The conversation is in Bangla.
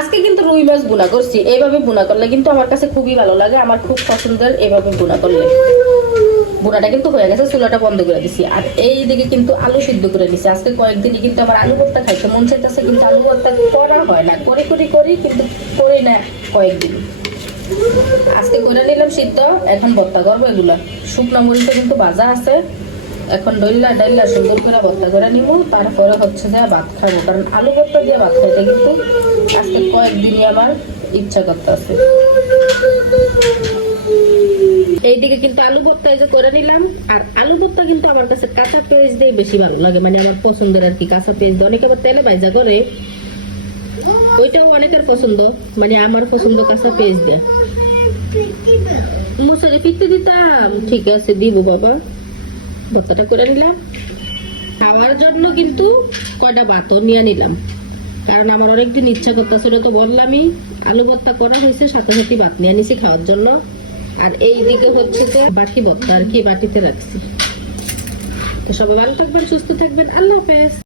আজকে কিন্তু রুই মাছ বুনা করছি। এইভাবে বুনা করলে কিন্তু আমার কাছে খুবই ভালো লাগে, আমার খুব পছন্দের এইভাবে বুনা করলে। বুনাটা কিন্তু হয়ে গেছে, চুলাটা বন্ধ করে দিছি। আর এই দিকে কিন্তু আলু সিদ্ধ করে দিছি। আজকে কয়েকদিনই কিন্তু আমার আলু ভর্তা খাইতে মন চাইতেছে, কিন্তু আলু ভর্তা করা হয় না, করি কিন্তু করি না কয়েকদিন। আজকে করে নিলাম সিদ্ধ, এখন ভর্তা করবো এগুলো। শুকনো মরিচটা কিন্তু ভাজা আছে, এখন ডাইলা সুন্দর করে ভর্তা করে নিব। তারপরে হচ্ছে যে ভাত খাবো, কারণ আলু ভর্তা দিয়ে ভাত খাইতে কিন্তু আজকে কয়েকদিনই আমার ইচ্ছা করতেছে। এইদিকে কিন্তু আলু ভর্তা এই যে করে নিলাম। আর আলু ভর্তা কিন্তু আমার কাছে কাঁচা পেঁয়াজ দিয়ে বেশি ভালো লাগে, মানে আমার পছন্দের আর কি। কাঁচা পেঁয়াজ দিয়ে অনেকে আবার তেলে ভাজা করে, ওইটাও অনেকের পছন্দ, মানে আমার পছন্দ কাঁচা পেঁয়াজ দিয়ে। মুসুরি পিঠতে দিতাম, ঠিক আছে দিব বাবা। ভর্তাটা করে নিলাম। খাওয়ার জন্য কিন্তু কয়টা ভাতও নিয়ে নিলাম, কারণ আমার অনেকদিন ইচ্ছা করতেছিল, তো বললামই। আলু ভর্তা করা হয়েছে, সাথে সাথে ভাত নিয়ে নিছি খাওয়ার জন্য। আর এই দিকে হচ্ছে যে বাটি ভর্তা আর কি, বাটিতে রাখছি। তো সবাই ভালো থাকবেন, সুস্থ থাকবেন, আল্লাহ হাফেজ।